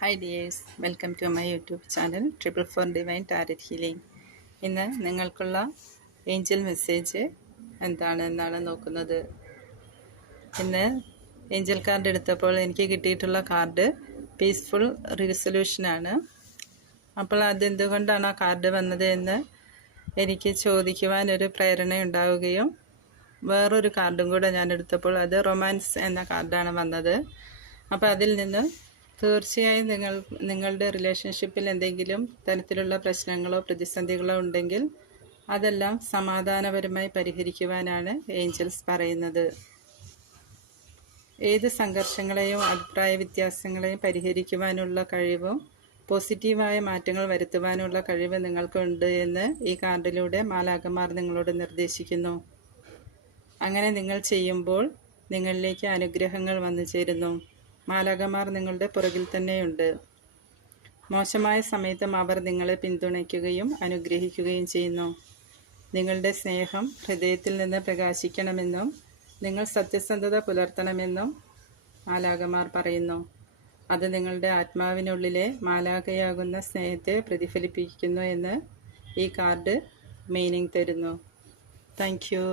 Hi dears, welcome to my YouTube channel Triple Four Divine Tarot Healing. ഇന്ന് നിങ്ങൾക്കുള്ള Angel message എന്നാണ് നോക്കുന്നത്. ഇന്ന് ഏഞ്ചൽ കാർഡ് എടുത്തപ്പോൾ എനിക്ക് കിട്ടിയിട്ടുള്ള കാർഡ് പീസ്ഫുൾ റിസൊല്യൂഷനാണ്. അപ്പോൾ അതെന്തുകൊണ്ടാണ് ആ കാർഡ് വന്നത് എന്ന് എനിക്ക് ചോദിക്കുവാൻ ഒരു പ്രേരണ ഉണ്ടാവുകയും വേറൊരു കാർഡും കൂടെ ഞാൻ എടുത്തപ്പോൾ അത് റൊമാൻസ് എന്ന കാർഡാണ് വന്നത്. അപ്പോൾ അതിൽ നിന്ന് തീർച്ചയായും നിങ്ങളുടെ റിലേഷൻഷിപ്പിൽ എന്തെങ്കിലും തരത്തിലുള്ള പ്രശ്നങ്ങളോ പ്രതിസന്ധികളോ ഉണ്ടെങ്കിൽ അതെല്ലാം സമാധാനപരമായി പരിഹരിക്കുവാനാണ് ഏഞ്ചൽസ് പറയുന്നത്. ഏത് സംഘർഷങ്ങളെയും അഭിപ്രായ വ്യത്യാസങ്ങളെയും പരിഹരിക്കുവാനുള്ള കഴിവും പോസിറ്റീവായ മാറ്റങ്ങൾ വരുത്തുവാനുള്ള കഴിവ് നിങ്ങൾക്കുണ്ട് എന്ന് ഈ കാർഡിലൂടെ മാലാഖമാർ നിങ്ങളോട് നിർദ്ദേശിക്കുന്നു. അങ്ങനെ നിങ്ങൾ ചെയ്യുമ്പോൾ നിങ്ങളിലേക്ക് അനുഗ്രഹങ്ങൾ വന്നു ചേരുന്നു. മാലാഖമാർ നിങ്ങളുടെ പുറകിൽ തന്നെയുണ്ട്. മോശമായ സമയത്തും അവർ നിങ്ങളെ പിന്തുണയ്ക്കുകയും അനുഗ്രഹിക്കുകയും ചെയ്യുന്നു. നിങ്ങളുടെ സ്നേഹം ഹൃദയത്തിൽ നിന്ന് പ്രകാശിക്കണമെന്നും നിങ്ങൾ സത്യസന്ധത പുലർത്തണമെന്നും മാലാഖമാർ പറയുന്നു. അത് നിങ്ങളുടെ ആത്മാവിനുള്ളിലെ മാലാഖയാകുന്ന സ്നേഹത്തെ പ്രതിഫലിപ്പിക്കുന്നു എന്ന് ഈ കാർഡ് മീനിങ് തരുന്നു. Thank you.